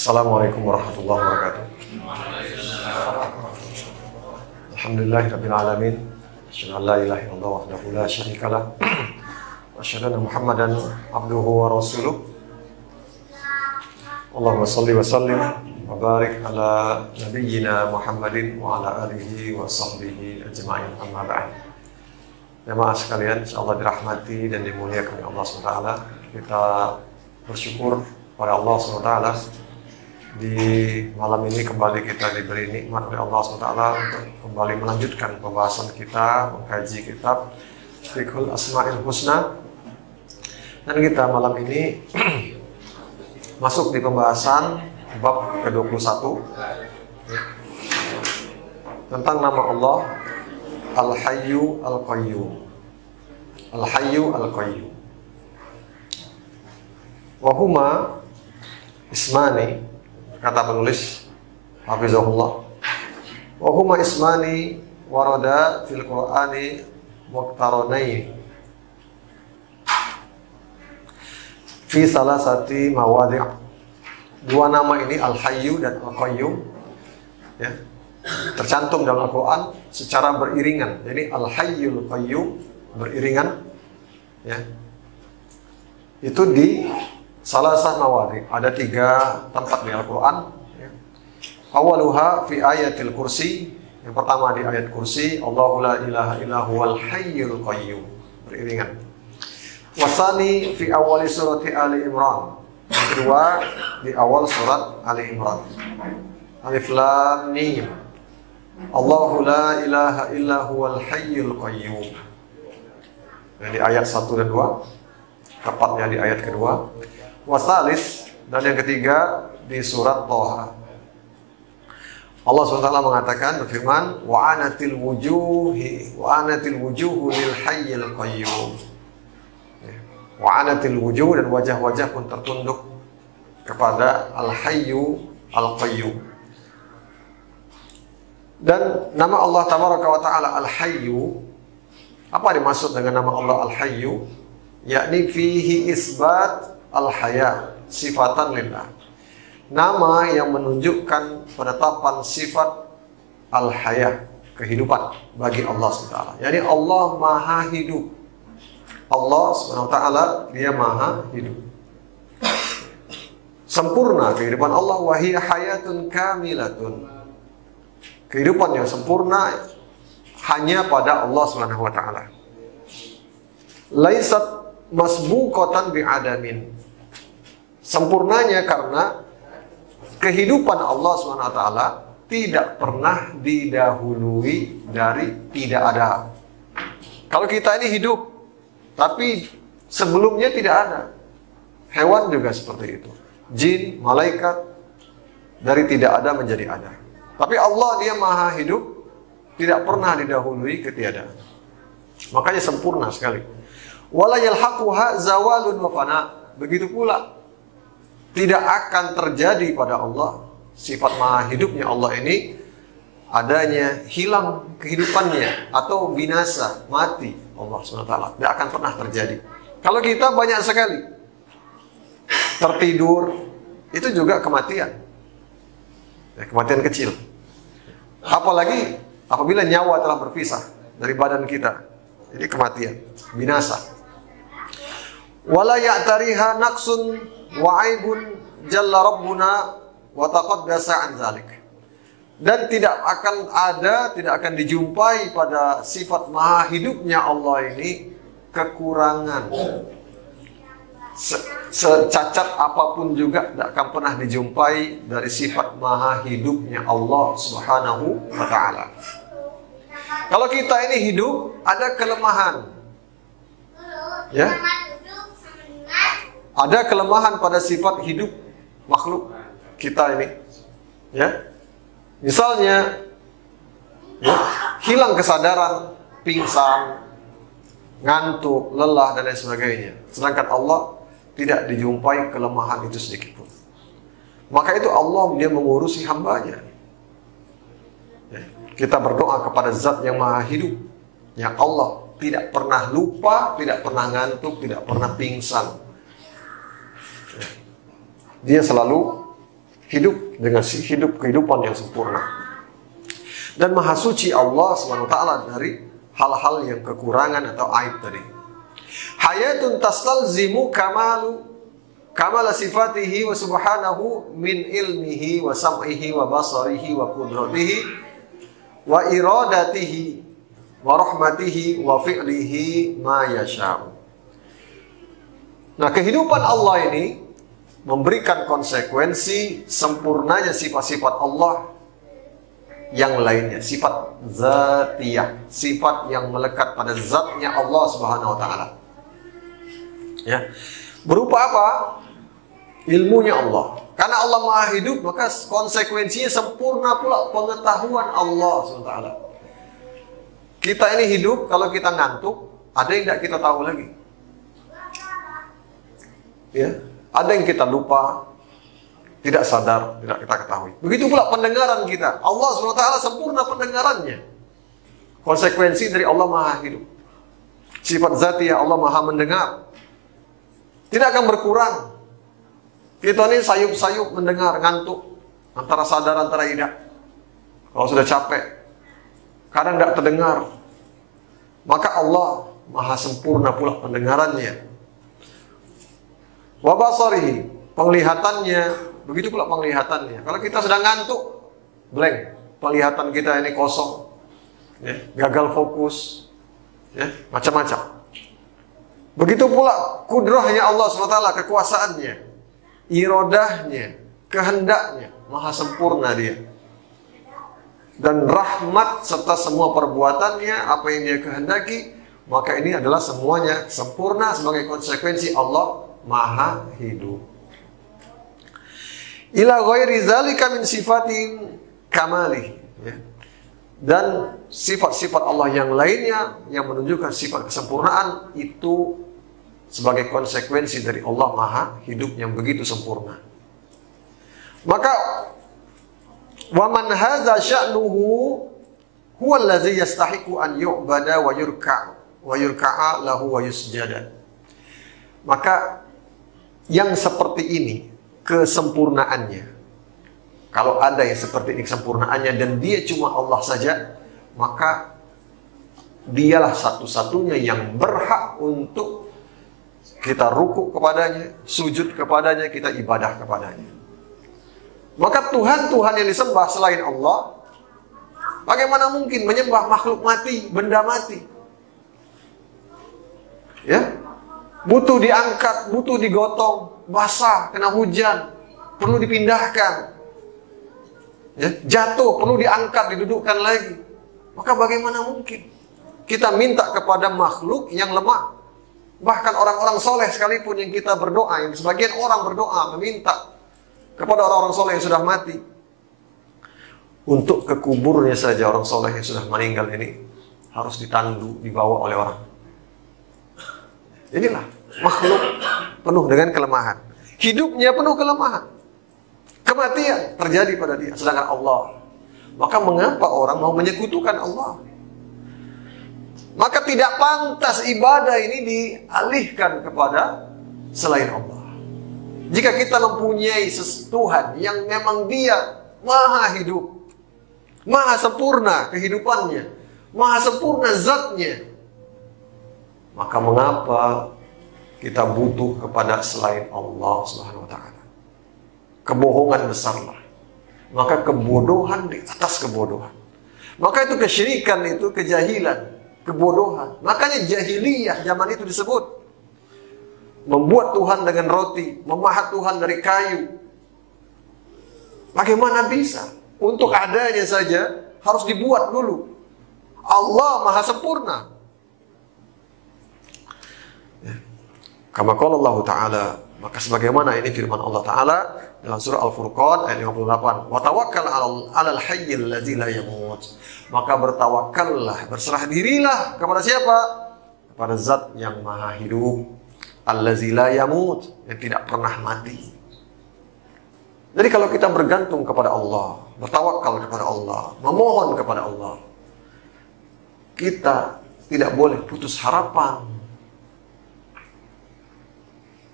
Assalamualaikum warahmatullahi wabarakatuh. Alhamdulillahirabbil alamin. Asyhadu an la ilaha illallah wahdahu la syarikalah. Wa asyhadu anna Muhammadan abduhu wa rasuluh. Allahumma shalli wa sallim wa barik ala nabiyyina Muhammadin wa ala alihi wa sahbihi ajma'in, amma ba'd. Jemaah sekalian, insyaallah dirahmati dan dimuliakan oleh Allah SWT. Kita bersyukur pada Allah SWT. Di malam ini kembali kita diberi nikmat oleh Allah SWT untuk kembali melanjutkan pembahasan kita, mengkaji kitab Fiqhul Asma'il Husna. Dan kita malam ini masuk di pembahasan bab ke-21 tentang nama Allah Al-Hayyu Al-Qayyum. Al-Hayyu Al-Qayyum. Wahuma ismani, kata penulis hafizahullah, wahuma ismani warada fil Qur'ani muqtaranain fi salasati mawadhi'. Dua nama ini Al-Hayyu dan Al-Qayyum ya, tercantum dalam Al-Quran secara beriringan. Jadi Al-Hayyul Qayyum beriringan ya, itu di salasah mawadhi'. Ada 3 tempat di Al-Quran ya. Awaluha fi ayatil kursi. Yang pertama di ayat kursi, Allahu la ilaha illa huwal hayyul qayyum, beriringan. Wasani fi awali surati Ali Imran. Yang kedua di awal surat Ali Imran. Alif lam mim. Allahu la ilaha illa huwal hayyul qayyum. Jadi ayat 1 dan 2, tepatnya di ayat kedua. Wasalis, dan yang ketiga di surat Thaha. Allah SWT mengatakan, berfirman, wa'anatil wujuhu lil hayyil qayyum. Wa'anatil wujuh, dan wajah-wajah pun tertunduk kepada Al-Hayyu Al-Qayyum. Dan nama Allah Tabaraka wa Ta'ala Al-Hayyu, apa dimaksud dengan nama Allah Al-Hayyu? Yakni fihi isbat al-haya sifatan lillah. Nama yang menunjukkan penetapan sifat al-haya, kehidupan bagi Allah SWT. Jadi Allah maha hidup. Allah SWT dia maha hidup. Sempurna kehidupan Allah. Wahiyya hayatun kamilatun. Kehidupan yang sempurna hanya pada Allah SWT. Laisat masbuqatan bi'adamin. Sempurnanya karena kehidupan Allah SWT tidak pernah didahului dari tidak ada. Kalau kita ini hidup, tapi sebelumnya tidak ada. Hewan juga seperti itu. Jin, malaikat, dari tidak ada menjadi ada. Tapi Allah dia maha hidup, tidak pernah didahului ketiadaan. Makanya sempurna sekali. Wala yalhaquha zawalun wa fana. Begitu pula tidak akan terjadi pada Allah, sifat maha hidupnya Allah ini, adanya hilang kehidupannya atau binasa, mati Allah SWT. Tidak akan pernah terjadi. Kalau kita banyak sekali tertidur, itu juga kematian ya, kematian kecil. Apalagi apabila nyawa telah berpisah dari badan kita, jadi kematian, binasa. Wala ya'tariha naqsun wa aibun jalla rabbuna wa taqaddasa an zalik. Dan tidak akan dijumpai pada sifat maha hidupnya Allah ini kekurangan. Secacat apapun juga tidak akan pernah dijumpai dari sifat maha hidupnya Allah Subhanahu wa ta'ala. Kalau kita ini hidup, ada kelemahan. Ya. Ada kelemahan pada sifat hidup makhluk kita ini. Ya. Misalnya ya, hilang kesadaran, pingsan, ngantuk, lelah dan lain sebagainya. Sedangkan Allah tidak dijumpai kelemahan itu sedikit pun. Maka itu Allah dia mengurusi hambanya. Ya. Kita berdoa kepada Zat yang maha hidup, yang Allah tidak pernah lupa, tidak pernah ngantuk, tidak pernah pingsan. Dia selalu hidup dengan kehidupan yang sempurna. Dan maha suci Allah SWT dari hal-hal yang kekurangan atau aib tadi. Hayatun tastalzimu kamala sifatihi wa subhanahu min ilmihi wa sam'ihi wa basarihi wa qudratihi wa iradatihi wa rahmatihi wa fi'lihi ma yasha'u. Nah, kehidupan Allah ini memberikan konsekuensi sempurnanya sifat-sifat Allah yang lainnya, sifat zatiyah, sifat yang melekat pada zatnya Allah Subhanahu wa taala. Ya. Berupa apa? Ilmunya Allah. Karena Allah Maha hidup, maka konsekuensinya sempurna pula pengetahuan Allah Subhanahu wa taala. Kita ini hidup, kalau kita ngantuk, ada yang tidak kita tahu lagi. Ya, ada yang kita lupa, tidak sadar, tidak kita ketahui. Begitu pula pendengaran kita. Allah SWT sempurna pendengarannya. Konsekuensi dari Allah Maha hidup. Sifat zatiyah Allah Maha mendengar. Tidak akan berkurang. Kita ini sayup-sayup mendengar, ngantuk. Antara sadar, antara tidak. Kalau sudah capek, kadang tidak terdengar. Maka Allah Maha sempurna pula pendengarannya. Wa basarihi, penglihatannya, begitu pula penglihatannya. Kalau kita sedang ngantuk, blank, penglihatan kita ini kosong, ya, gagal fokus, ya, macam-macam. Begitu pula kudrahnya Allah SWT, kekuasaannya, irodahnya, kehendaknya, maha sempurna dia. Dan rahmat serta semua perbuatannya, apa yang dia kehendaki, maka ini adalah semuanya sempurna sebagai konsekuensi Allah Maha hidup. Ila ghairi zalika min sifatin kamali, ya. Dan sifat-sifat Allah yang lainnya yang menunjukkan sifat kesempurnaan itu sebagai konsekuensi dari Allah Maha hidup yang begitu sempurna. Maka wa man hadza sya'nuhu huwa allazi yastahiqu an yu'bada wa yurka'a lahu wa yusjada. Maka yang seperti ini kesempurnaannya, kalau ada yang seperti ini kesempurnaannya dan dia cuma Allah saja, maka dialah satu-satunya yang berhak untuk kita rukuk kepadanya, sujud kepadanya, kita ibadah kepadanya. Maka Tuhan-Tuhan yang disembah selain Allah, bagaimana mungkin menyembah makhluk mati, benda mati? Ya, butuh diangkat, butuh digotong, basah, kena hujan, perlu dipindahkan. Ya, jatuh, perlu diangkat, didudukkan lagi. Maka bagaimana mungkin kita minta kepada makhluk yang lemah? Bahkan orang-orang soleh sekalipun yang kita berdoa, yang sebagian orang berdoa meminta kepada orang-orang soleh yang sudah mati, untuk ke kuburnya saja orang soleh yang sudah meninggal ini harus ditandu, dibawa oleh orang. Inilah makhluk penuh dengan kelemahan. Hidupnya penuh kelemahan. Kematian terjadi pada dia. Sedangkan Allah. Maka mengapa orang mau menyekutukan Allah? Maka tidak pantas ibadah ini dialihkan kepada selain Allah. Jika kita mempunyai Tuhan yang memang dia maha hidup, maha sempurna kehidupannya, maha sempurna zatnya, maka mengapa kita butuh kepada selain Allah Subhanahu wa taala? Kebohongan besarlah. Maka kebodohan di atas kebodohan. Maka itu kesyirikan, itu kejahilan, kebodohan. Makanya jahiliyah zaman itu disebut membuat Tuhan dengan roti, memahat Tuhan dari kayu. Bagaimana bisa? Untuk adanya saja harus dibuat dulu. Allah maha sempurna. Kama qala Allah Ta'ala, maka sebagaimana ini firman Allah Ta'ala dalam surah Al-Furqan ayat 58, wa tawakkal 'alal hayyil ladzi la yamut. Maka bertawakallah, berserah dirilah kepada siapa? Kepada zat yang maha hidup, allazi la yamut, yang tidak pernah mati. Jadi kalau kita bergantung kepada Allah, bertawakal kepada Allah, memohon kepada Allah, kita tidak boleh putus harapan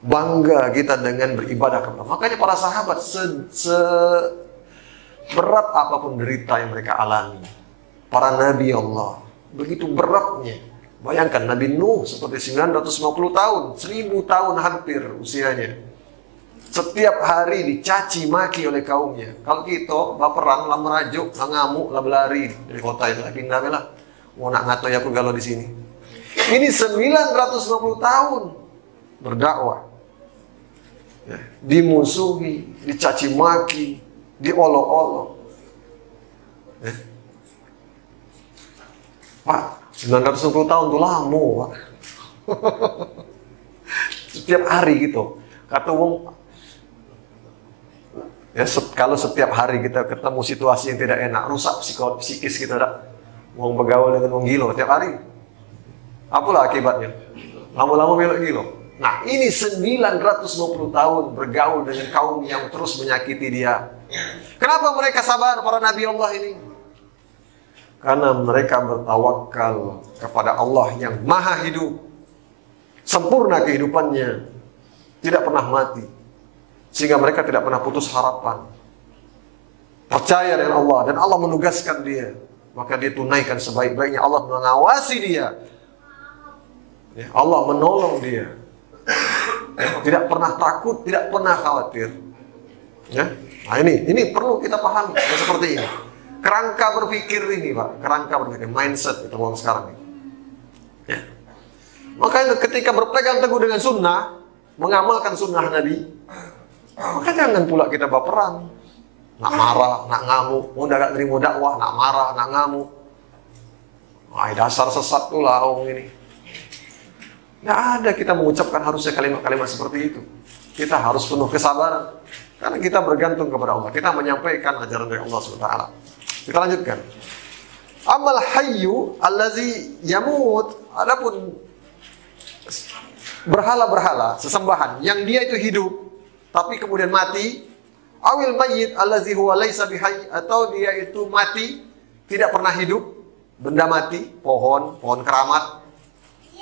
Bangga kita dengan beribadah kepada Allah. Makanya para sahabat berat apapun derita yang mereka alami, para nabi Allah begitu beratnya. Bayangkan Nabi Nuh seperti 950 tahun, 1000 tahun hampir usianya. Setiap hari dicaci maki oleh kaumnya. Kalau kita baperan, lah merajuk, lah ngamuk, lah berlari dari kota itu, pindah lah. Mau nak ngatoy aku galau di sini. Ini 950 tahun berdakwah. Ya, dimusuhi, dicaci maki, diolok-olok. Ya. Pak, 950 tahun itu lama, Pak. Setiap hari gitu. Kata wong, ya, kalau setiap hari kita ketemu situasi yang tidak enak, rusak psikis kita, dah. Wong bergaul dengan wong gilo setiap hari. Apalah akibatnya? Lama-lama belok gilo. Nah, ini 950 tahun bergaul dengan kaum yang terus menyakiti dia. Kenapa mereka sabar, para nabi Allah ini? Karena mereka bertawakal kepada Allah yang maha hidup. Sempurna kehidupannya. Tidak pernah mati. Sehingga mereka tidak pernah putus harapan. Percaya dengan Allah. Dan Allah menugaskan dia. Maka dia tunaikan sebaik-baiknya. Allah mengawasi dia. Ya, Allah menolong dia. Ya, tidak pernah takut, tidak pernah khawatir. Ya. Nah ini perlu kita pahami. Ya, seperti ini. Kerangka berpikir ini, Pak. Kerangka berpikir. Mindset kita orang sekarang ini. Ya. Makanya ketika berpegang teguh dengan sunnah, mengamalkan sunnah Nabi, maka jangan pula kita baperan. Nak marah, nak ngamuk. Udah gak terima dakwah, nak marah, nak ngamuk. Wah, dasar sesat tuh lah orang ini. Nggak ada kita mengucapkan harusnya kalimat-kalimat seperti itu. Kita harus penuh kesabaran. Karena kita bergantung kepada Allah. Kita menyampaikan ajaran dari Allah SWT. Kita lanjutkan. Amal hayyu allazi yamut. Adapun berhala-berhala, sesembahan yang dia itu hidup tapi kemudian mati. Awil mayyit allazi huwa laisa bihayy, atau dia itu mati tidak pernah hidup. Benda mati, pohon keramat,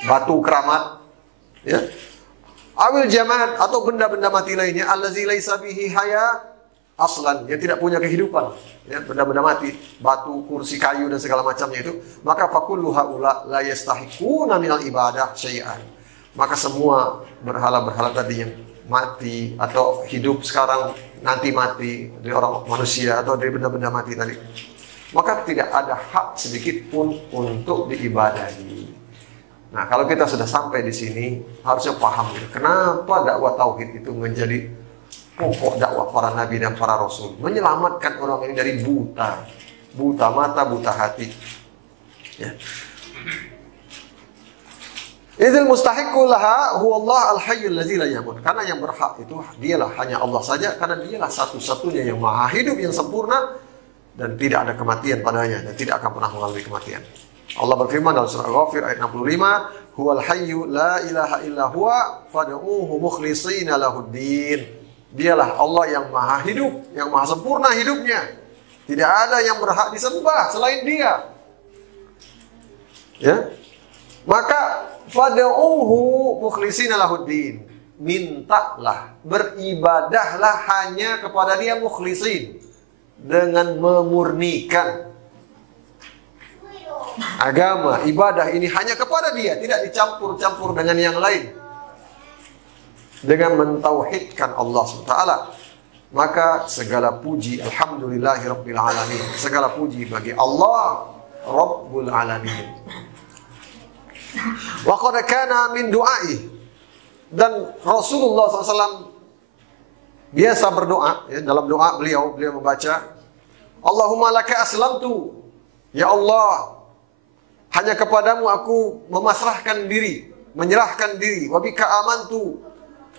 batu keramat, ya. Awil jamaat, atau benda-benda mati lainnya, allazi laisa bihi haya aslan, yang tidak punya kehidupan, ya, benda-benda mati, batu, kursi, kayu dan segala macamnya itu, maka fakullu haula la yastahiquna minal ibadah syai'an. Maka semua berhala-berhala tadi yang mati atau hidup sekarang nanti mati dari orang manusia atau dari benda-benda mati tadi, maka tidak ada hak sedikit pun untuk diibadahi. Nah, kalau kita sudah sampai di sini, harusnya paham kenapa dakwah tauhid itu menjadi pokok dakwah para nabi dan para rasul. Menyelamatkan orang ini dari buta mata, buta hati. Ya. Idzal mustahiqu laha huwa Allah al-hayyul ladzi la yamut. Karena yang berhak itu dialah hanya Allah saja, karena dialah satu-satunya yang maha hidup, yang sempurna dan tidak ada kematian padanya dan tidak akan pernah mengalami kematian. Allah berfirman dalam surah Al-Ghafir ayat 65, huwal hayyu la ilaha illa huwa fad'uuhu mukhlishina lahuddin. Dialah Allah yang maha hidup, yang maha sempurna hidupnya. Tidak ada yang berhak disembah selain Dia. Ya. Maka fad'uuhu mukhlishina lahuddin. Mintalah, beribadahlah hanya kepada Dia mukhlisin, dengan memurnikan agama, ibadah ini hanya kepada Dia, tidak dicampur-campur dengan yang lain. Dengan mentauhidkan Allah SWT, maka segala puji alhamdulillahi rabbil alamin. Segala puji bagi Allah Rabbul alamin. Wa qad kana min du'ai, dan Rasulullah SAW biasa berdoa, ya, dalam doa beliau membaca Allahumma laka aslamtu, ya Allah, hanya kepadamu aku memasrahkan diri, menyerahkan diri. Wa bika amantu,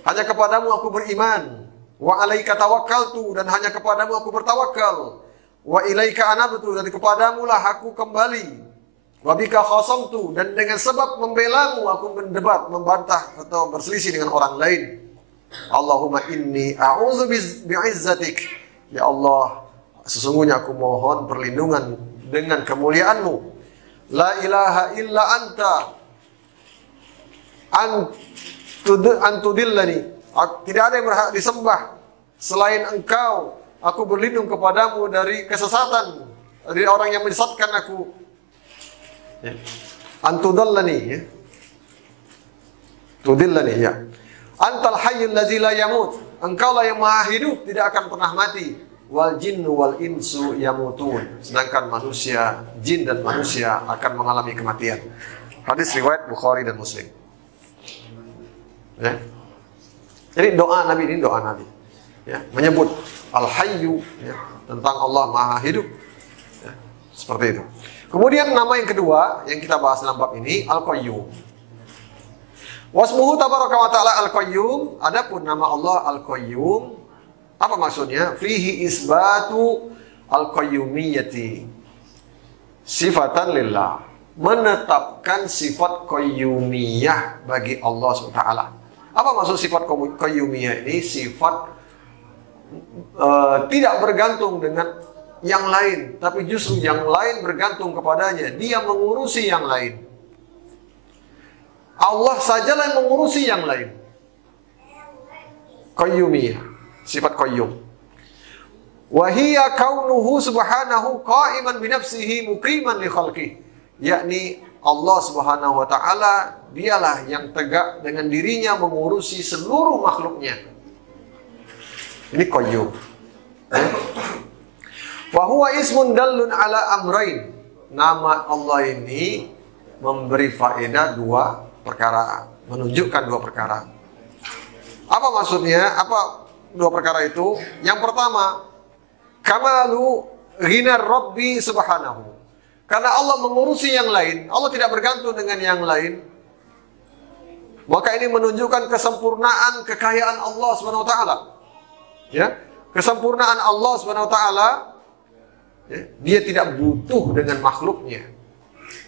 hanya kepadamu aku beriman. Wa alaika tawakkaltu, dan hanya kepadamu aku bertawakal. Wa ilaika anabtu, dan kepadamu lah aku kembali. Wa bika khasamtu, dan dengan sebab membelamu aku mendebat, membantah atau berselisih dengan orang lain. Allahumma inni a'udzu bi'izzatik, ya Allah, sesungguhnya aku mohon perlindungan dengan kemuliaan-Mu. La ilaha illa anta antudillani, tidak ada yang berhak disembah selain engkau. Aku berlindung kepadamu dari kesesatan, dari orang yang menyesatkan aku. Ya. Antudallani, ya. Tudillani, ya. Antal hayyul ladzi la yamut. Engkaulah yang maha hidup, tidak akan pernah mati. Wal jinnu wal insu yamutun. Sedangkan manusia, jin dan manusia akan mengalami kematian. Hadis riwayat Bukhari dan Muslim. Ya. Jadi doa Nabi ini doa Nabi. Ya, menyebut Al-Hayyu, ya, tentang Allah maha hidup. Ya, seperti itu. Kemudian nama yang kedua yang kita bahas dalam bab ini Al-Qayyum. Wasmuhu tabaraka wa ta'ala Al-Qayyum. Adapun nama Allah Al-Qayyum, apa maksudnya? Fihi isbatu al-qayyumiyyati sifatan lillah. Menetapkan sifat qayyumiyah bagi Allah SWT. Apa maksud sifat qayyumiyah ini? Sifat tidak bergantung dengan yang lain, tapi justru yang lain bergantung kepadanya. Dia mengurusi yang lain. Allah sajalah yang mengurusi yang lain. Qayyumiyah, sifat qayyum. Wa hiya kaunuhu subhanahu qa'iman bi nafsihi muqiman li khalqihi. Yakni Allah Subhanahu wa taala dialah yang tegak dengan dirinya mengurusi seluruh makhluknya. Ini qayyum. Wa huwa ismun dallun ala amrain. Nama Allah ini memberi faedah dua perkara, menunjukkan dua perkara. Apa maksudnya? Apa dua perkara itu? Yang pertama, kamalu ghinar Rabbi subhanahu. Karena Allah mengurusi yang lain, Allah tidak bergantung dengan yang lain. Maka ini menunjukkan kesempurnaan kekayaan Allah Subhanahu wa taala. Ya, kesempurnaan Allah Subhanahu wa taala, ya, dia tidak butuh dengan makhluknya.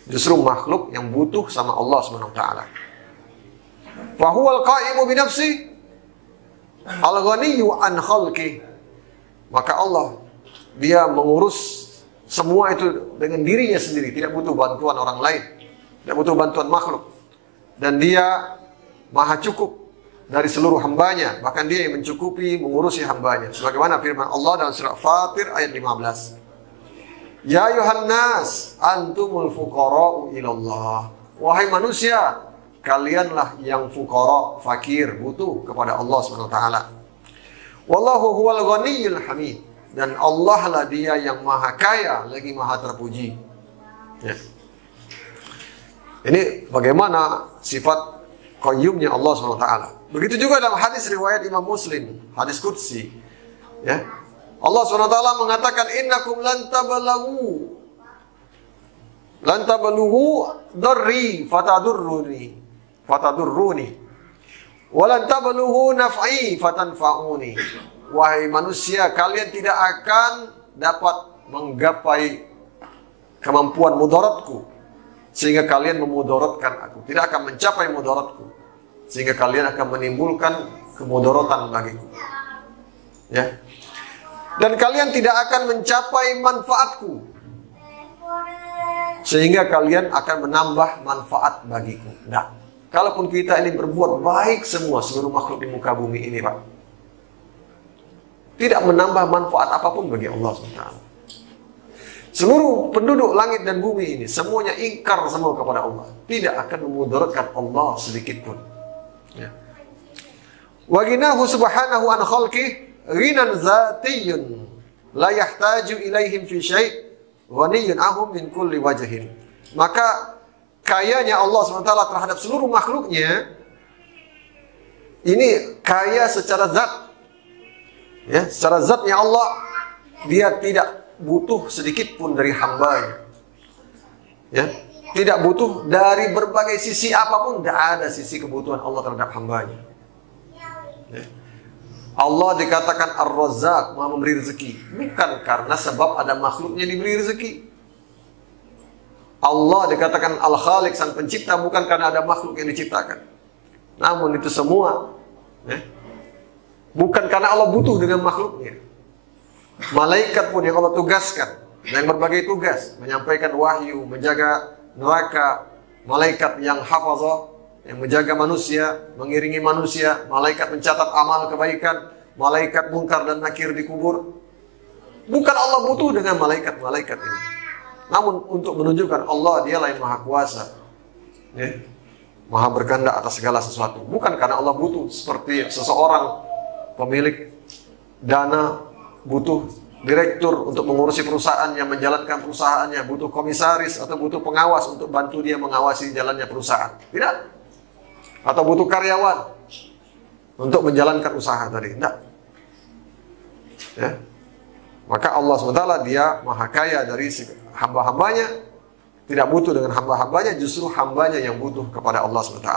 Justru makhluk yang butuh sama Allah Subhanahu wa taala. Fa huwal qa'imu bi nafsi al-ghaniyyu an khalqi. Maka Allah dia mengurus semua itu dengan dirinya sendiri, tidak butuh bantuan orang lain, tidak butuh bantuan makhluk. Dan dia maha cukup dari seluruh hambanya, bahkan dia yang mencukupi mengurusi hambanya. Sebagaimana firman Allah dalam surah Fatir ayat 15. Ya ayuhan nas, antumul fuqara'u ilallah. Wahai manusia, kalianlah yang fuqara, fakir, butuh kepada Allah SWT. Wallahu huwal ghaniyyul hamid. Dan Allah lah dia yang maha kaya, lagi maha terpuji. Ya. Ini bagaimana sifat qayyumnya Allah SWT. Begitu juga dalam hadis riwayat Imam Muslim, hadis qudsi. Ya. Allah SWT mengatakan, innakum lan tabalughu darri fatadurruni wa lan tabalughu naf'i fatanfa'uni. Wahai manusia, kalian tidak akan dapat menggapai kemampuan mudaratku sehingga kalian memudaratkan aku, tidak akan mencapai mudaratku sehingga kalian akan menimbulkan kemudaratan bagiku. Ya. Dan kalian tidak akan mencapai manfaatku sehingga kalian akan menambah manfaat bagiku. Nah, kalaupun kita ini berbuat baik semua, seluruh makhluk di muka bumi ini, Pak, tidak menambah manfaat apapun bagi Allah SWT. Seluruh penduduk langit dan bumi ini semuanya ingkar semua kepada Allah, tidak akan memudaratkan Allah sedikit pun. Ya. Wa ghinahu subhanahu an khalqih ghinan zatiyyun la yahtaju ilaihim fi syai' ghaniyyun ahum min kulli wajhin. Maka kayanya Allah SWT terhadap seluruh makhluknya ini kaya secara zat. Ya, secara zatnya Allah, dia tidak butuh sedikit pun dari hambanya. Ya, tidak butuh dari berbagai sisi apapun, tidak ada sisi kebutuhan Allah terhadap hambanya. Ya. Allah dikatakan Ar-Razzaq, Maha memberi rezeki, bukan karena sebab ada makhluknya diberi rezeki. Allah dikatakan Al-Khaliq, Sang Pencipta, bukan karena ada makhluk yang diciptakan. Namun itu semua, ya, bukan karena Allah butuh dengan makhluknya. Malaikat pun yang Allah tugaskan dengan berbagai tugas, menyampaikan wahyu, menjaga neraka, malaikat yang hafazah, yang menjaga manusia, mengiringi manusia, malaikat mencatat amal kebaikan, malaikat mungkar dan nakir di kubur. Bukan Allah butuh dengan malaikat-malaikat ini. Namun untuk menunjukkan Allah dialah yang maha kuasa, ya, maha berkehendak atas segala sesuatu. Bukan karena Allah butuh seperti seseorang pemilik dana butuh direktur untuk mengurusi perusahaannya, menjalankan perusahaannya, butuh komisaris atau butuh pengawas untuk bantu dia mengawasi jalannya perusahaan. Tidak. Atau butuh karyawan untuk menjalankan usaha tadi. Tidak. Ya. Maka Allah SWT dia maha kaya dari hamba-hambanya, tidak butuh dengan hamba-hambanya, justru hambanya yang butuh kepada Allah SWT.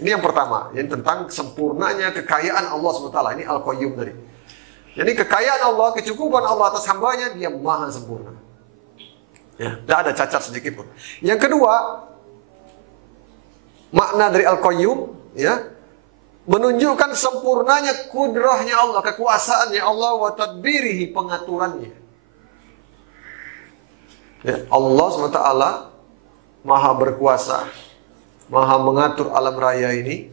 Ini yang pertama, yang tentang sempurnanya kekayaan Allah SWT. Ini Al-Qayyum tadi. Jadi kekayaan Allah, kecukupan Allah atas hambanya, dia maha sempurna. Ya, tidak ada cacat sedikit pun. Yang kedua, makna dari Al-Qayyum, ya, menunjukkan sempurnanya kudrahnya Allah, kekuasaannya Allah, wa tadbirihi, pengaturannya. Ya, Allah SWT maha berkuasa, maha mengatur alam raya ini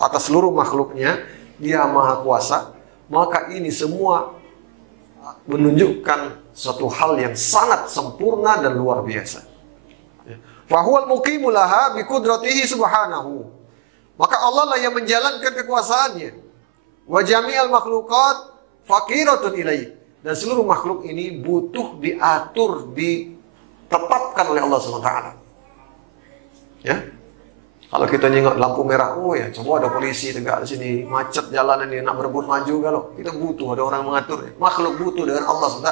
atas seluruh makhluknya. Dia maha kuasa. Maka ini semua menunjukkan suatu hal yang sangat sempurna dan luar biasa. Fahuwal muqimu laha biqudratihi subhanahu. Maka Allah lah yang menjalankan kekuasaannya. Wa jami'al makhluqat faqiratun ilaihi. Dan seluruh makhluk ini butuh diatur, ditetapkan oleh Allah SWT. Ya. Kalau kita nengok lampu merah, oh ya, coba ada polisi tegak di sini, macet jalan ini, nak berebut maju kalau kita butuh ada orang mengatur. Makhluk butuh dengan Allah SWT.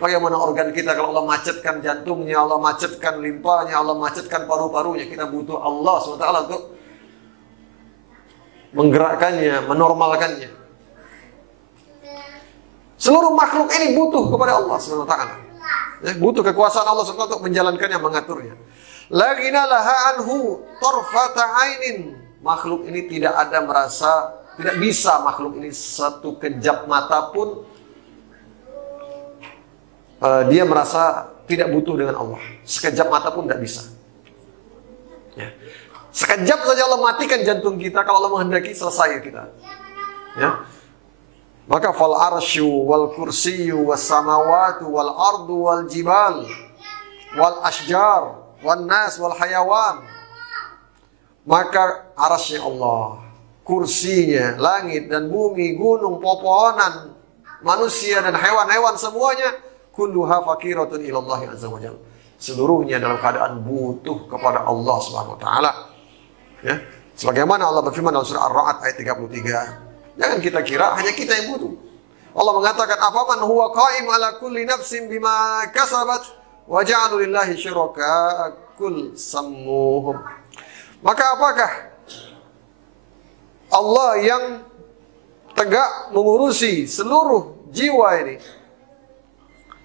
Bagaimana organ kita kalau Allah macetkan jantungnya, Allah macetkan limpahnya, Allah macetkan paru-parunya, kita butuh Allah SWT untuk menggerakkannya, menormalkannya. Seluruh makhluk ini butuh kepada Allah SWT. Ya, butuh kekuasaan Allah SWT untuk menjalankannya, mengaturnya. La ghina laha anhu tarfata ainin. Makhluk ini tidak ada merasa, tidak bisa makhluk ini satu kejap mata pun dia merasa tidak butuh dengan Allah. Sekejap mata pun tidak bisa. Ya. Sekejap saja Allah matikan jantung kita, kalau Allah menghendaki selesai kita. Ya. Maka fal arsyu wal kursiyyu was samawati wal ardu wal jibal wal ashjar wan nas wal hayawan. Maka arasy Allah, kursinya, langit dan bumi, gunung, pepohonan, manusia dan hewan-hewan semuanya, kulluha faqiratun ila Allah azza wa jalla. Seluruhnya dalam keadaan butuh kepada Allah Subhanahu wa taala. Ya. Sebagaimana Allah berfirman dalam surah Ar-Ra'd ayat 33. Jangan kita kira hanya kita yang butuh. Allah mengatakan, afaman huwa qa'im ala kulli nafsin bima kasabat wa ja'alu lillahi syuraka kul sammuhum. Maka apakah Allah yang tegak mengurusi seluruh jiwa ini,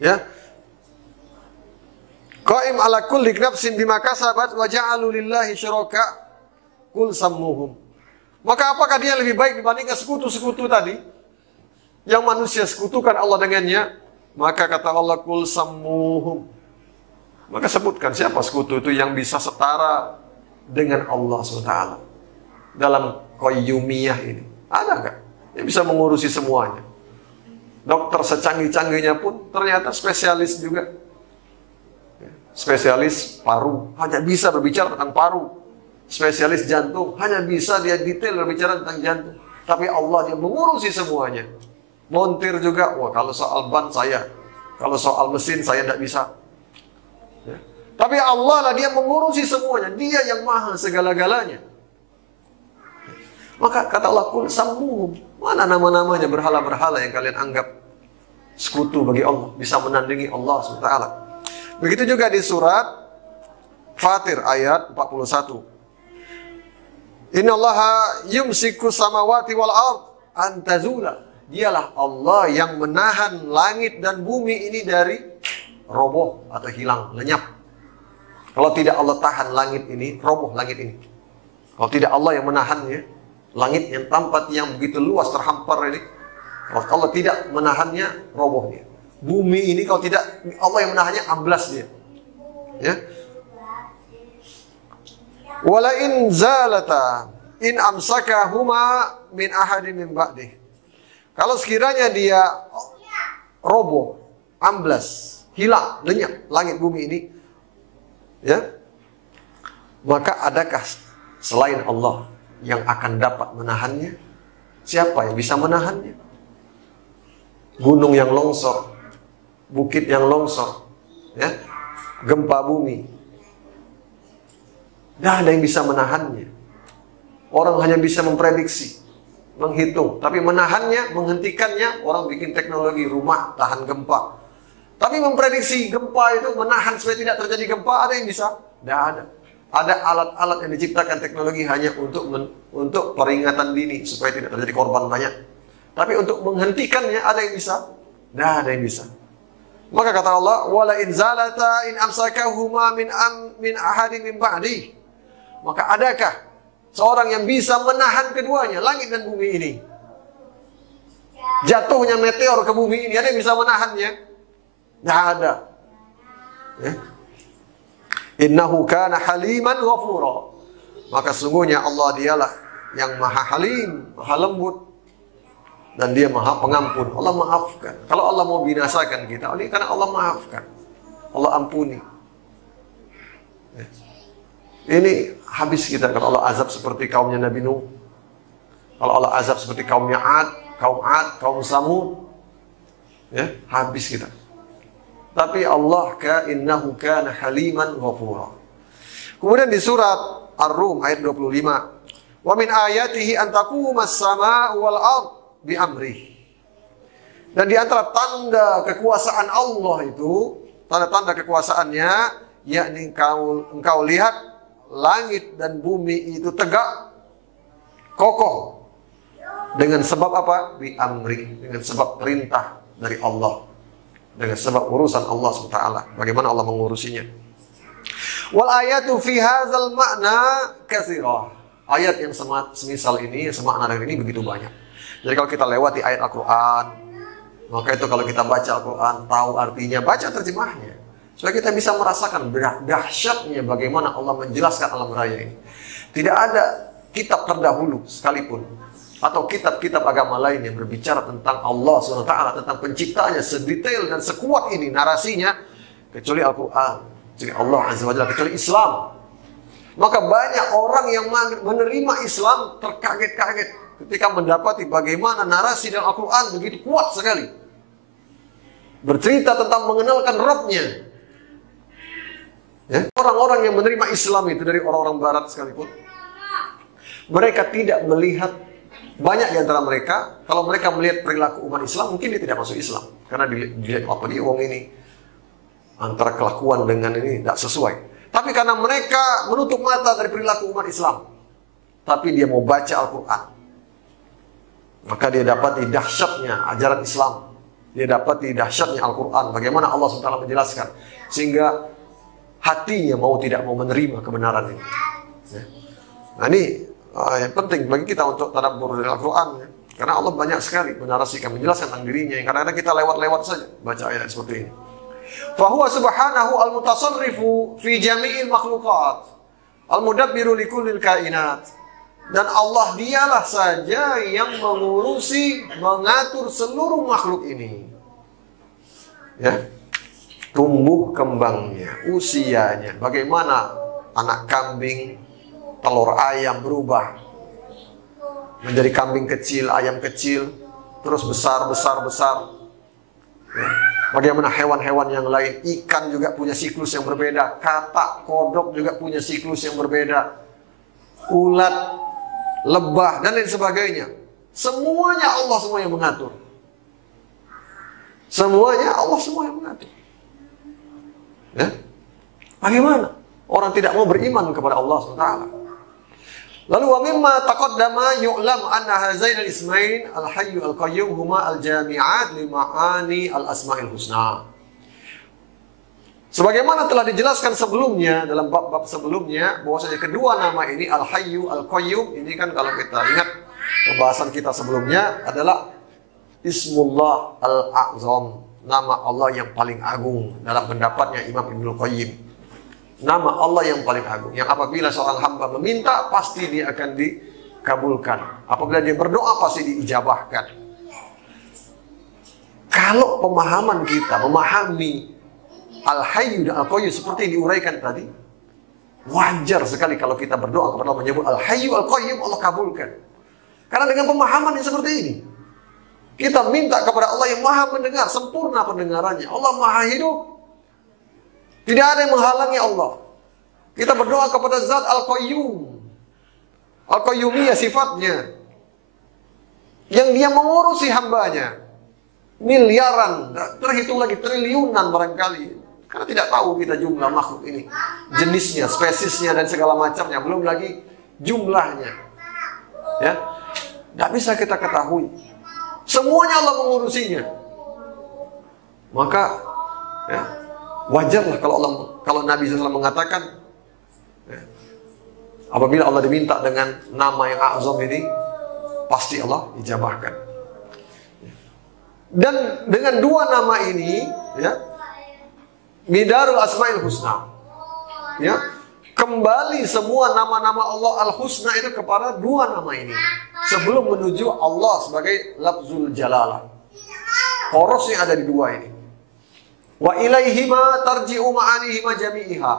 ya, qa'im ala kulli nafsin bima kasabat wa ja'alu lillahi syuraka kul sammuhum. Maka apakah dia lebih baik dibandingkan sekutu-sekutu tadi yang manusia sekutukan Allah dengannya? Maka kata Allah, kul sammuhum. Maka sebutkan siapa sekutu itu yang bisa setara dengan Allah SWT dalam qayyumiyah ini. Ada nggak yang bisa mengurusi semuanya? Dokter secanggih-canggihnya pun ternyata spesialis juga. Spesialis paru hanya bisa berbicara tentang paru. Spesialis jantung hanya bisa dia detail berbicara tentang jantung. Tapi Allah dia mengurusi semuanya. Montir juga, wah kalau soal ban saya, kalau soal mesin saya tidak bisa. Ya. Tapi Allah lah dia mengurusi semuanya. Dia yang maha segala-galanya. Maka kata Allah, kul sammuhum. Mana nama-namanya berhala-berhala yang kalian anggap sekutu bagi Allah, bisa menandingi Allah SWT. Begitu juga di surat Fatir ayat 41. Innallaha yumsiku samawati wal ard an tazula. Dialah Allah yang menahan langit dan bumi ini dari roboh atau hilang, lenyap. Kalau tidak Allah tahan langit ini, roboh langit ini. Kalau tidak Allah yang menahannya, langit yang tempat yang begitu luas terhampar ini, kalau Allah tidak menahannya, roboh dia. Bumi ini kalau tidak Allah yang menahannya, amblas dia. Ya. Wala in zalata in amsakahuma min ahadin min ba'dih. Kalau sekiranya dia roboh, amblas, hilang, lenyap langit bumi ini, ya, maka adakah selain Allah yang akan dapat menahannya? Siapa yang bisa menahannya? Gunung yang longsor, bukit yang longsor, ya, gempa bumi, tidak ada yang bisa menahannya. Orang hanya bisa memprediksi, menghitung, tapi menahannya, menghentikannya, orang bikin teknologi rumah tahan gempa. Tapi memprediksi gempa itu, menahan supaya tidak terjadi gempa, ada yang bisa? Tidak ada. Ada alat-alat yang diciptakan teknologi hanya untuk peringatan dini supaya tidak terjadi korban banyak. Tapi untuk menghentikannya ada yang bisa? Tidak ada yang bisa. Maka kata Allah, wala in zalata in amsakahuma min ahadin min ba'di. Maka adakah seorang yang bisa menahan keduanya, langit dan bumi ini? Jatuhnya meteor ke bumi ini, ada yang bisa menahannya? Tidak ada. Ya. Innahu kana haliman ghafura. Maka sungguhnya Allah dialah yang maha halim, maha lembut, dan dia maha pengampun. Allah maafkan. Kalau Allah mau binasakan kita, ini karena Allah maafkan, Allah ampuni. Ini habis kita kalau Allah azab seperti kaumnya Nabi Nuh. Kalau Allah azab seperti kaumnya Ad, kaum Samud, ya, habis kita. Tapi Allah innahu kana haliman ghafura. Kemudian di surat Ar-Rum ayat 25, wa min ayatihi an taqumas samaa'u wal ard bi amrih. Dan di antara tanda kekuasaan Allah itu, tanda-tanda kekuasaannya, yakni engkau lihat langit dan bumi itu tegak, kokoh. Dengan sebab apa? Bi amri, dengan sebab perintah dari Allah. Dengan sebab urusan Allah SWT. Bagaimana Allah mengurusinya. Wal ayatu fi hadzal ma'na katsirah. Ayat yang semisal ini, semakna dengan ini begitu banyak. Jadi kalau kita lewati ayat Al-Quran, maka itu kalau kita baca Al-Quran, tahu artinya, baca terjemahnya, supaya kita bisa merasakan dahsyatnya bagaimana Allah menjelaskan alam raya ini. Tidak ada kitab terdahulu sekalipun, atau kitab-kitab agama lain yang berbicara tentang Allah SWT, tentang penciptaannya sedetail dan sekuat ini narasinya, kecuali Al-Quran, kecuali Allah Azza wa Jalla, kecuali Islam. Maka banyak orang yang menerima Islam terkaget-kaget ketika mendapati bagaimana narasi dalam Al-Quran begitu kuat sekali, bercerita tentang mengenalkan Rabb-nya. Ya? Orang-orang yang menerima Islam itu dari orang-orang Barat sekalipun, mereka tidak melihat, banyak di antara mereka, kalau mereka melihat perilaku umat Islam, mungkin dia tidak masuk Islam. Karena dilihat apa dia, wong ini antara kelakuan dengan ini tidak sesuai. Tapi karena mereka menutup mata dari perilaku umat Islam, tapi dia mau baca Al-Quran, maka dia dapati dahsyatnya ajaran Islam. Dia dapati dahsyatnya Al-Quran, bagaimana Allah SWT menjelaskan, sehingga hatinya mau tidak mau menerima kebenaran ini. Ya. Nah ini yang penting bagi kita untuk tadabbur dari Al-Quran, ya. Karena Allah banyak sekali menarasikan, menjelaskan tentang dirinya, yang kadang-kadang kita lewat-lewat saja baca ayat seperti ini. Fahuwa subhanahu al-mutasarrifu fi jami'il makhluqat, al-mudabbiru likullil kainat. Dan Allah dialah saja yang mengurusi, mengatur seluruh makhluk ini. Ya. Tumbuh kembangnya, usianya, bagaimana anak kambing, telur ayam berubah menjadi kambing kecil, ayam kecil, terus besar. Ya. Bagaimana hewan-hewan yang lain, ikan juga punya siklus yang berbeda, katak, kodok juga punya siklus yang berbeda, ulat, lebah, dan lain sebagainya. Semuanya Allah semua yang mengatur. Semuanya Allah semua yang mengatur. Ya? Bagaimana orang tidak mau beriman kepada Allah SWT? Lalu wa mimma taqaddama yu'lam anna hazain al-ismain al-hayyu al-qayyum huma al-jami'at li ma'ani al-asma'il husna. Sebagaimana telah dijelaskan sebelumnya dalam bab-bab sebelumnya, bahwasanya kedua nama ini al-hayyu al-qayyum ini kan, kalau kita ingat pembahasan kita sebelumnya, adalah Ismullah al-A'zam, nama Allah yang paling agung dalam pendapatnya Imam Ibnul Qayyim. nama Allah yang paling agung. Yang apabila seorang hamba meminta, pasti dia akan dikabulkan. Apabila dia berdoa, pasti diijabahkan. Kalau pemahaman kita memahami Al-Hayyu dan Al-Qayyum seperti yang diuraikan tadi, wajar sekali kalau kita berdoa kepada Allah menyebut Al-Hayyu Al-Qayyum, Allah kabulkan. Karena dengan pemahaman yang seperti ini, kita minta kepada Allah yang maha mendengar, sempurna pendengarannya. Allah maha hidup. Tidak ada yang menghalangi Allah. Kita berdoa kepada Zat Al-Qayyum. Al-Qayyumiyah sifatnya. Yang dia mengurusi hambanya. Miliaran, terhitung lagi triliunan barangkali. Karena tidak tahu kita jumlah makhluk ini. Jenisnya, spesiesnya, dan segala macamnya. Belum lagi jumlahnya. Ya, tidak bisa kita ketahui. Semuanya Allah mengurusinya. Maka ya, wajarlah kalau Nabi SAW mengatakan, ya, apabila Allah diminta dengan nama yang azam ini, pasti Allah ijabahkan. Dan dengan dua nama ini, ya, Midarul Asmaul Husna, ya, kembali semua nama-nama Allah Al-Husna itu kepada dua nama ini sebelum menuju Allah sebagai lafzul jalalah. Porosnya ada di dua ini. Wa ilaihima tarji'u ma'anihima jami'iha.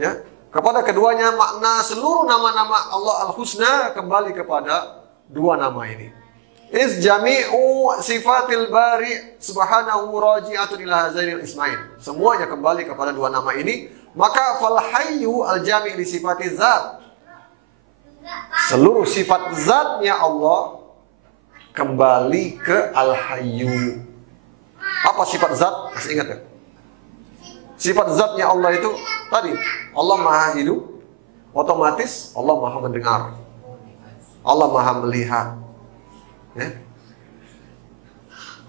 Ya, kepada keduanya makna seluruh nama-nama Allah Al-Husna kembali kepada dua nama ini. Is jami'u sifatil bari subhanahu raji'atun ila hazainil ismail. Semuanya kembali kepada dua nama ini. Maka fal hayyu al jami' li sifati zat. Seluruh sifat zatnya Allah kembali ke al hayyu. Apa sifat zat? Masih ingat ya? Sifat zatnya Allah itu tadi, Allah maha hidup, otomatis Allah maha mendengar, Allah maha melihat. Ya.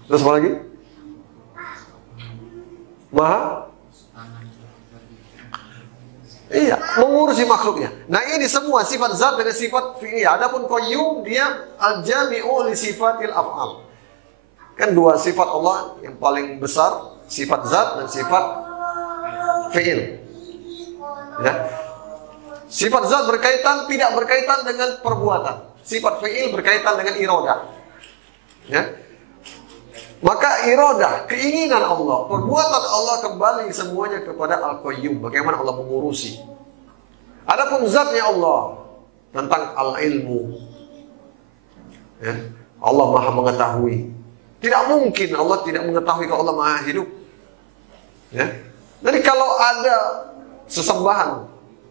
Terus apa lagi? Maha, iya, mengurusi makhluknya. Nah, ini semua sifat zat dengan sifat fi'liyah. Adapun qayyum dia al-jami'u li sifatil af'al. Kan dua sifat Allah yang paling besar, sifat zat dan sifat fi'il. Ya. Sifat zat berkaitan, tidak berkaitan dengan perbuatan. Sifat fi'il berkaitan dengan iradah. Ya. Maka iradah, keinginan Allah, perbuatan Allah kembali semuanya kepada Al-Qayyum. Bagaimana Allah mengurusi. Adapun zatnya Allah tentang al-ilmu. Ya. Allah maha mengetahui. Tidak mungkin Allah tidak mengetahui kalau Allah maha hidup. Ya. Jadi kalau ada sesembahan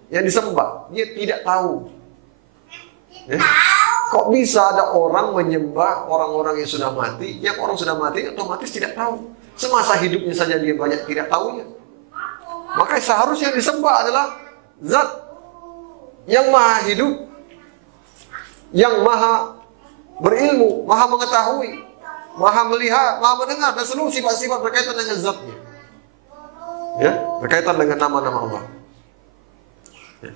yang disembah, dia tidak tahu. Ya. Kok bisa ada orang menyembah orang-orang yang sudah mati? Yang orang sudah mati otomatis tidak tahu. Semasa hidupnya saja dia banyak tidak tahunya. Maka seharusnya yang disembah adalah zat yang maha hidup, yang maha berilmu, maha mengetahui, maha melihat, maha mendengar, dan seluruh sifat-sifat berkaitan dengan zatnya. Ya, berkaitan dengan nama-nama Allah. Ya.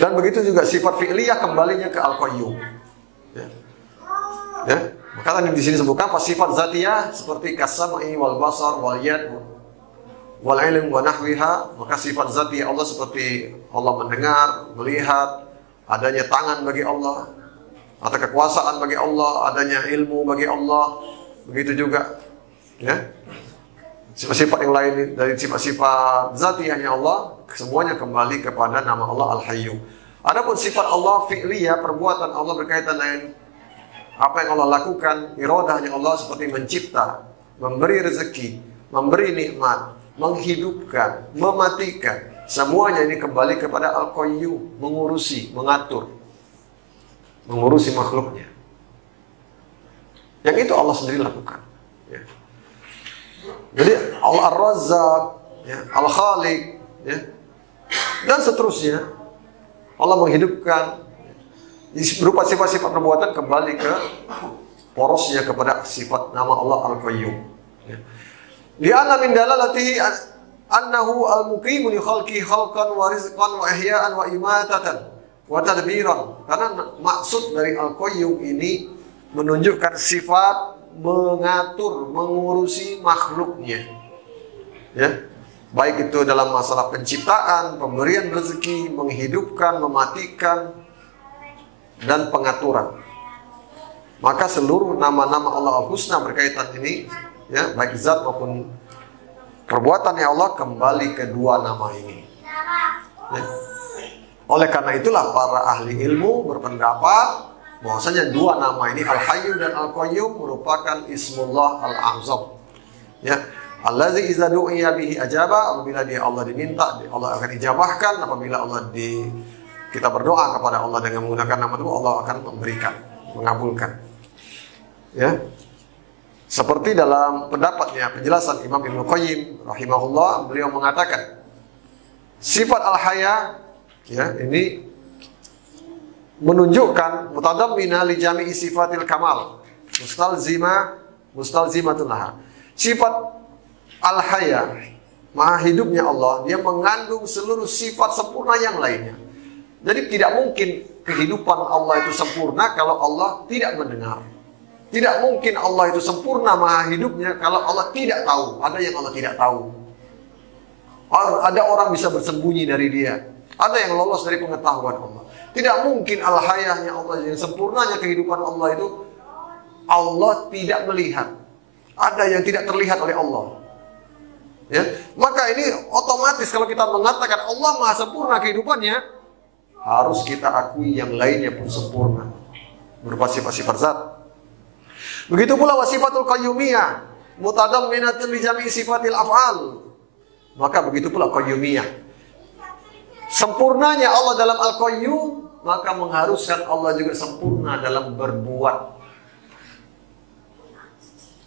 Dan begitu juga sifat fi'liyah kembalinya ke Al-Qayyum. Ya. Ya. Maka di sini sebutkan sifat zatiyah seperti kas-sam'i wal basar wal yad wal ilm wa nahwiha. Maka sifat zatiyah Allah seperti Allah mendengar, melihat, adanya tangan bagi Allah, atau kekuasaan bagi Allah, adanya ilmu bagi Allah. Begitu juga, ya, sifat-sifat yang lain dari sifat-sifat zatiyahnya Allah semuanya kembali kepada nama Allah Al-Hayyu. Adapun sifat Allah fi'liyah, perbuatan Allah berkaitan dengan apa yang Allah lakukan, iradahnya Allah seperti mencipta, memberi rezeki, memberi nikmat, menghidupkan, mematikan. Semuanya ini kembali kepada Al-Qayyum, mengurusi, mengatur, mengurusi makhluknya. Yang itu Allah sendiri lakukan. Ya. Jadi Allah Ar-Razzaq, ya, Al-Khaliq, ya, dan seterusnya. Allah menghidupkan berupa sifat-sifat perbuatan kembali ke porosnya kepada sifat nama Allah Al-Qayyum. Di anna min dalalatihi annahu al-muqimu li khalqi khalqan wa rizqan wa ihya'an wa imatatan wa tadbiran. Karena maksud dari Al-Qayyum ini menunjukkan sifat mengatur, mengurusi makhluknya. Ya. Baik itu dalam masalah penciptaan, pemberian rezeki, menghidupkan, mematikan, dan pengaturan. Maka seluruh nama-nama Allah Al-Husna berkaitan ini, ya, baik zat maupun perbuatannya Allah kembali ke dua nama ini. Ya. Oleh karena itulah para ahli ilmu berpendapat bahwasanya dua nama ini Al-Hayyu dan Al-Qayyum merupakan Ismullah Al-A'zam. Ya. Allazi iza du'iya bihi ajaba, apabila dia Allah diminta, Allah akan ijabahkan. Apabila kita berdoa kepada Allah dengan menggunakan nama itu, Allah akan memberikan, mengabulkan. Ya. Seperti dalam pendapatnya, penjelasan Imam Ibnu Qayyim rahimahullah, beliau mengatakan sifat al-haya, ya, ini menunjukkan mutadammina li jami'i sifatil kamal, mustalzimatun laha. Sifat al-haya, maha hidupnya Allah, dia mengandung seluruh sifat sempurna yang lainnya. Jadi tidak mungkin kehidupan Allah itu sempurna kalau Allah tidak mendengar. Tidak mungkin Allah itu sempurna maha hidupnya kalau Allah tidak tahu. Ada yang Allah tidak tahu. Ada orang bisa bersembunyi dari dia. Ada yang lolos dari pengetahuan Allah. Tidak mungkin al-hayahnya Allah, yang sempurnanya kehidupan Allah itu Allah tidak melihat. Ada yang tidak terlihat oleh Allah. Ya, maka ini otomatis kalau kita mengatakan Allah maha sempurna kehidupannya, harus kita akui yang lainnya pun sempurna berupa sifat-sifat zat. Begitu pula wasifatul qayyumiyah mutadamminatun li jami'i sifatil af'al. Maka begitu pula qayyumiyah. Sempurnanya Allah dalam Al-Qayyum, maka mengharuskan Allah juga sempurna dalam berbuat.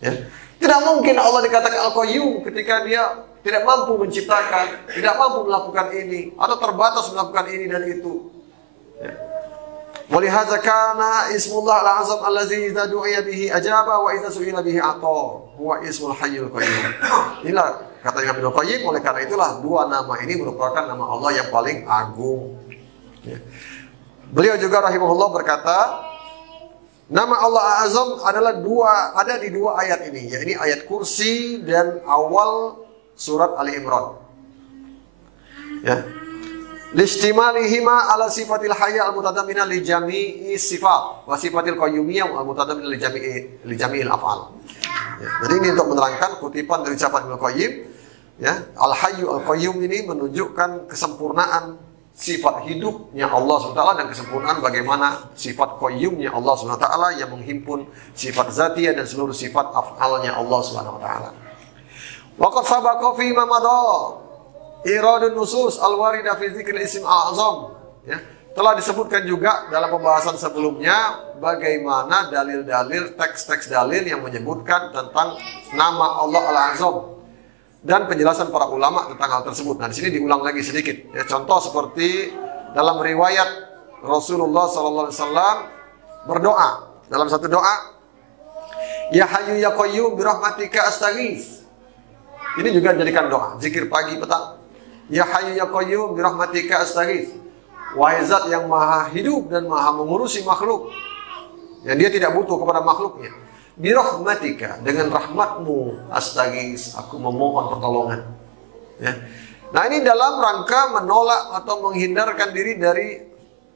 Ya. Tidak mungkin Allah dikatakan Al-Qayyum ketika dia tidak mampu menciptakan, tidak mampu melakukan ini, atau terbatas melakukan ini dan itu. Walihadza kana ismullah al-azam allazi idza du'iya bihi ajaba wa idza su'ila bihi ata. Huwa ismul hayyul qayyum. Inilah kata Imam Ibnu Qayyim, oleh karena itulah dua nama ini merupakan nama Allah yang paling agung. Ya. Beliau juga rahimahullah berkata, nama Allah Azam adalah ada di dua ayat ini, yaitu ayat Kursi dan awal surat Ali Imran. Ya. Listimalihima ala sifatil hayya al-mutadammina li jami'i sifat wa sifatil qayyumiyah al-mutadammina li jami'il af'al. Ya. Jadi ini untuk menerangkan kutipan dari ucapan Ibnu Qayyim, ya, Al-Hayyu Al-Qayyum ini menunjukkan kesempurnaan sifat hidupnya Allah SWT dan kesempurnaan bagaimana sifat qayyumnya Allah SWT yang menghimpun sifat zatiyah dan seluruh sifat af'alnya Allah SWT. Waqad sabaqa fi ma madha iradun nusus al-warida fi dzikril ism a'zam. Ya, telah disebutkan juga dalam pembahasan sebelumnya bagaimana dalil-dalil, teks-teks dalil yang menyebutkan tentang nama Allah Al-Azam dan penjelasan para ulama tentang hal tersebut. Nah, di sini diulang lagi sedikit. Ya, contoh seperti dalam riwayat Rasulullah SAW berdoa dalam satu doa, Ya Hayyu Ya Qayyum bi rahmatika astaghits. Ini juga dijadikan doa, zikir pagi petang. Ya Hayyu Ya Qayyum bi rahmatika astaghits. Wahai zat yang maha hidup dan maha mengurusi makhluk, yang dia tidak butuh kepada makhluknya. Birahmatika, dengan rahmatmu astaghits, aku memohon pertolongan. Ya. Nah, ini dalam rangka menolak atau menghindarkan diri dari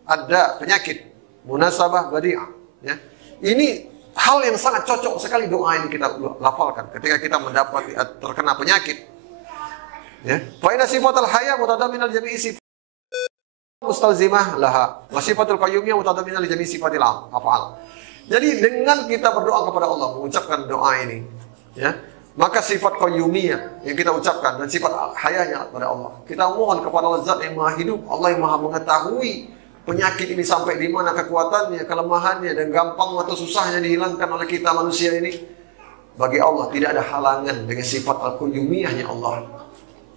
ada penyakit, munasabah badi'ah. Ya. Ini hal yang sangat cocok sekali doa ini kita lafalkan ketika kita mendapat terkena penyakit. Ya. Fa inna sifatul hayya mutadamminal jami'i sifat mustalzimah laha wa sifatul qayyumiyah mutadamminal jami'i sifatil af'al. Jadi dengan kita berdoa kepada Allah, mengucapkan doa ini, ya, maka sifat qayyumiyah yang kita ucapkan dan sifat hayanya kepada Allah, kita mohon kepada Zat yang maha hidup, Allah yang maha mengetahui penyakit ini sampai di mana kekuatannya, kelemahannya, dan gampang atau susahnya dihilangkan oleh kita manusia ini. Bagi Allah tidak ada halangan dengan sifat al-qayyumiyahnya Allah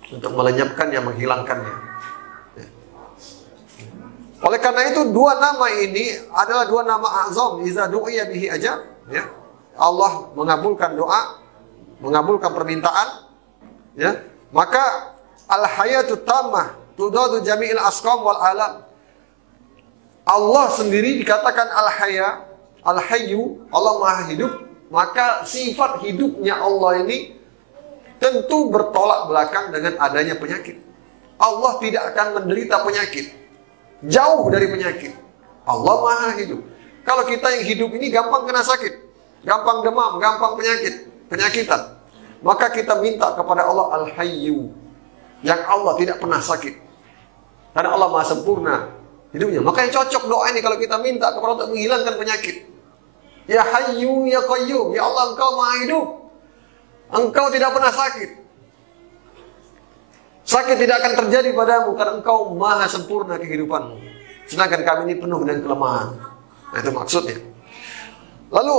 untuk melenyapkannya, menghilangkannya. Oleh karena itu dua nama ini adalah dua nama azam, iza du'iya bihi ajab, ya. Allah mengabulkan doa, mengabulkan permintaan, ya. Maka al-hayatu tammah tudadu jami'il asqam wal alam. Allah sendiri dikatakan al-haya, al-hayyu, Allah maha hidup, maka sifat hidupnya Allah ini tentu bertolak belakang dengan adanya penyakit. Allah tidak akan menderita penyakit. Jauh dari penyakit. Allah Maha hidup. Kalau kita yang hidup ini gampang kena sakit, gampang demam, gampang penyakitan. Maka kita minta kepada Allah Al-Hayyu, yang Allah tidak pernah sakit. Karena Allah Maha sempurna hidupnya. Maka yang cocok doa ini kalau kita minta kepada Allah untuk menghilangkan penyakit. Ya Hayyu ya Qayyum, ya Allah Engkau Maha hidup. Engkau tidak pernah sakit. Sakit tidak akan terjadi padamu karena Engkau Maha sempurna kehidupanmu. Sedangkan kami ini penuh dengan kelemahan. Nah, itu maksudnya. Lalu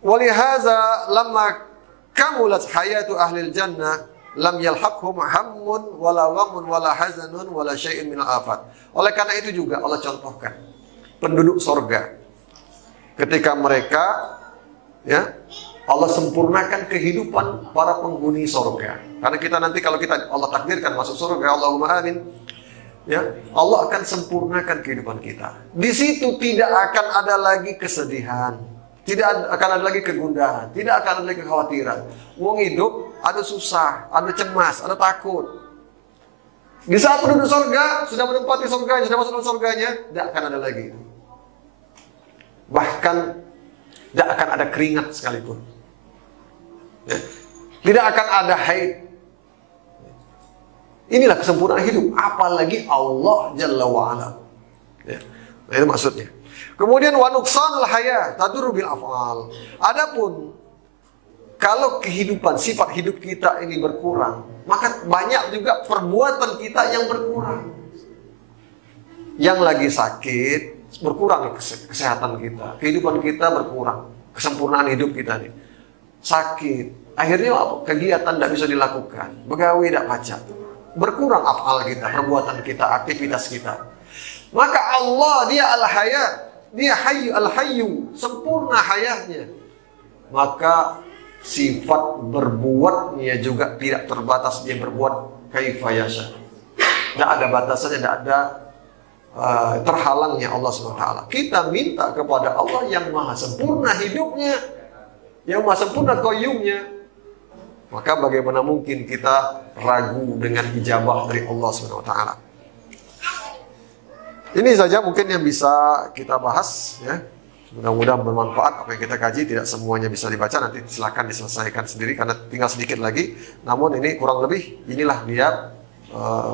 walihaza lamma kamulat hayatu ahlil jannah lam yalhaqhum hammun wala ghamun wala hazanun wala syai'in minal afat. Oleh karena itu juga Allah contohkan penduduk sorga ketika mereka, ya, Allah sempurnakan kehidupan para penghuni sorga. Karena kita nanti kalau kita Allah takdirkan masuk surga, Allahumma amin, ya, Allah akan sempurnakan kehidupan kita. Di situ tidak akan ada lagi kesedihan, tidak akan ada lagi kegundahan, tidak akan ada lagi kekhawatiran. Wong hidup ada susah, ada cemas, ada takut. Di saat penduduk surga sudah menempati surganya, sudah masuk dalam surganya, tidak akan ada lagi. Bahkan tidak akan ada keringat sekalipun. Ya. Tidak akan ada haid. Inilah kesempurnaan hidup. Apalagi Allah Jalla wa'ala. Ya. Nah, itu maksudnya. Kemudian wa nuqsanul haya tadurru bil af'al. Adapun kalau kehidupan, sifat hidup kita ini berkurang, maka banyak juga perbuatan kita yang berkurang. Yang lagi sakit berkurang kesehatan kita, kehidupan kita berkurang, kesempurnaan hidup kita nih. Sakit, akhirnya apa? Kegiatan tidak bisa dilakukan, begawi tidak pacak, berkurang afal kita, perbuatan kita, aktivitas kita. Maka Allah dia al-haya, dia hayyu al-hayyu, sempurna hayahnya. Maka sifat berbuatnya juga tidak terbatas, dia berbuat kaifa yasha. Tidak ada batasannya, tidak ada terhalangnya Allah SWT. Kita minta kepada Allah yang maha sempurna hidupnya, yang maha sempurna qayyumnya. Maka bagaimana mungkin kita ragu dengan ijabah dari Allah SWT. Ini saja mungkin yang bisa kita bahas, ya. Mudah-mudahan bermanfaat apa yang kita kaji. Tidak semuanya bisa dibaca, nanti silakan diselesaikan sendiri karena tinggal sedikit lagi. Namun ini kurang lebih inilah dia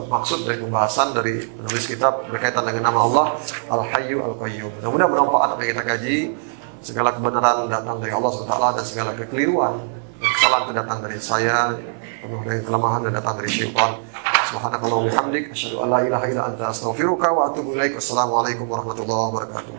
maksud dari pembahasan dari penulis kitab berkaitan dengan nama Allah Al-Hayyu Al-Qayyum. Mudah-mudahan bermanfaat apa yang kita kaji. Segala kebenaran datang dari Allah SWT dan segala kekeliruan dan kesalahan itu datang dari saya, penuh dengan kelemahan dan datang dari syaitan. Subhanakallahumma wa bihamdik, asyhadu an la ilaha illa anta, astaghfiruka wa atubu ilaik. Wassalamualaikum warahmatullahi wabarakatuh.